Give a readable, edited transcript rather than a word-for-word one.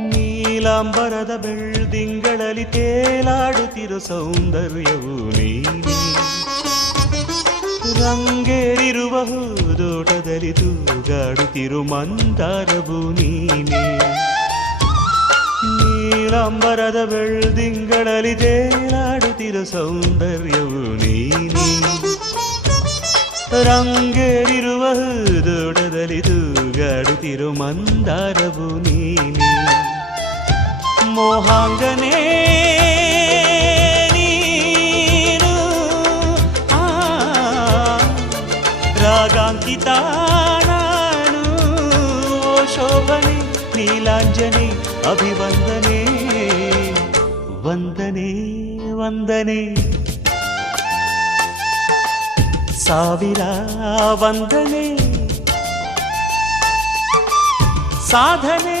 ನೀಲಾಂಬರದ ಬೆಳ್ದಿಂಗಳಲ್ಲಿ ತೇಲಾಡುತ್ತಿರೋ ಸೌಂದರ್ಯವು ನೀನೇ. ರಂಗೇರಿರುವ ಹೂದೋಟದಲ್ಲಿ ತೂಗಾಡುತ್ತಿರೋ ಮಂದಾರವು ನೀನೇ. ನೀಲಾಂಬರದ ಬೆಳ್ದಿಂಗಳಲ್ಲಿ ತೇಲಾಡುತ್ತಿರೋ ಸೌಂದರ್ಯವು ನೀನೇ. ರಂಗೇರಿರುವ ಹೂದೋಟದಲ್ಲಿ ತೂಗಾಡುತ್ತಿರೋ ಮಂದಾರವು ನೀನೇ. ಮೋಹಾಂಗನೇ ನೀನು, ರಾಗಾಂಕಿತ ನಾನು. ಓ ಶೋಭನೆ ನೀಲಾಂಜನೆ ಅಭಿವಂದನೆ ವಂದನೆ ವಂದನೆ. ಸಾವಿರ ವಂದನೆ ಸಾಧನೆ